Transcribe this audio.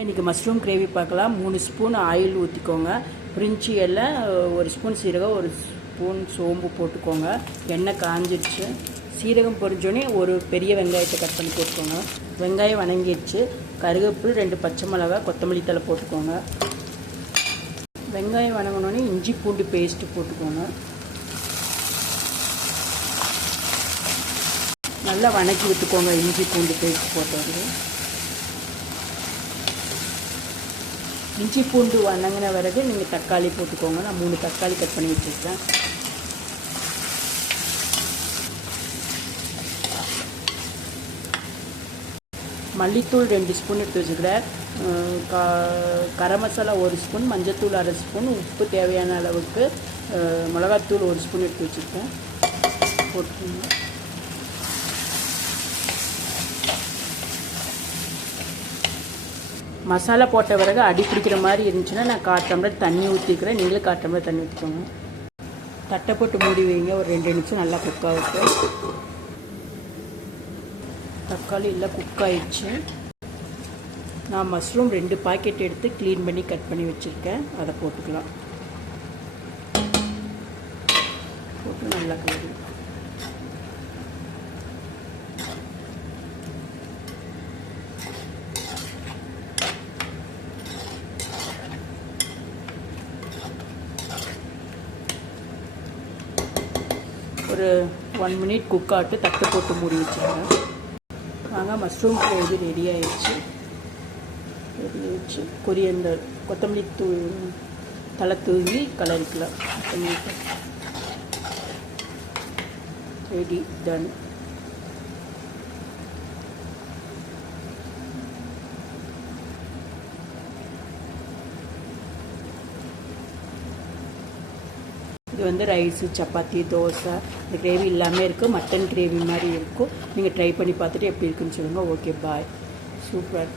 இன்றைக்கி mushroom gravy பார்க்கலாம். 3 spoon oil ஊற்றிக்கோங்க. பிரிஞ்சி இலை, 1 ஸ்பூன் சீரகம், 1 ஸ்பூன் சோம்பு போட்டுக்கோங்க. எண்ணெய் காஞ்சிடுச்சு. சீரகம் பொரிஞ்சோடனே ஒரு பெரிய வெங்காயத்தை கட் பண்ணி போட்டுக்கோங்க. வெங்காயம் வணங்கிடுச்சு. கருவேப்பில், 2 பச்சை மிளகாய், கொத்தமல்லி தழை போட்டுக்கோங்க. வெங்காயம் வணங்கினோடனே இஞ்சி பூண்டு பேஸ்ட்டு போட்டுக்கோங்க. நல்லா வணக்கி விட்டுக்கோங்க. இஞ்சி பூண்டு பேஸ்ட் போட்டது. இஞ்சி பூண்டு வணங்கின பிறகு நீங்கள் தக்காளி போட்டுக்கோங்க. நான் 3 தக்காளி கட் பண்ணி வச்சுருக்கேன். மல்லித்தூள் 2 ஸ்பூன் எடுத்து வச்சுக்கிறேன். கரம் மசாலா 1 ஸ்பூன், மஞ்சத்தூள் 1/2 ஸ்பூன், உப்பு தேவையான அளவுக்கு, மிளகாத்தூள் 1 ஸ்பூன் எடுத்து வச்சுருக்கேன். போட்டுக்கோங்க. மசாலா போட்ட பிறகு அடி பிடிக்கிற மாதிரி இருந்துச்சுன்னா நான் 1/4 டம்ளர் தண்ணி ஊற்றிக்கிறேன். நீங்களும் 1/4 டம்ளர் தண்ணி ஊற்றிக்கோங்க. தட்டை போட்டு மூடி வைங்க. ஒரு 2 நிமிஷம் நல்லா குக் ஆகிட்டு. தக்காளி எல்லாம் குக் ஆகிடுச்சு. நான் மஷ்ரூம் 2 பாக்கெட் எடுத்து க்ளீன் பண்ணி கட் பண்ணி வச்சுருக்கேன். அதை போட்டுக்கலாம். போட்டு நல்லா கலரி. ஒரு 1 மினிட் குக் ஆகிட்டு தட்டு போட்டு மூடி வச்சுருங்க. வாங்க, மஷ்ரூம் கிரேவி ரெடி ஆகிடுச்சு. கொரியண்டர், கொத்தமல்லி தலை தூவி கலரிக்கலாம். Ready, done. இது ரைஸு, சப்பாத்தி, தோசை, இந்த கிரேவி எல்லாமே இருக்குது. மட்டன் கிரேவி மாதிரி இருக்கும். நீங்கள் ட்ரை பண்ணி பார்த்துட்டு எப்படி இருக்குன்னு சொல்லுங்கள். ஓகே, பாய். சூப்பர்.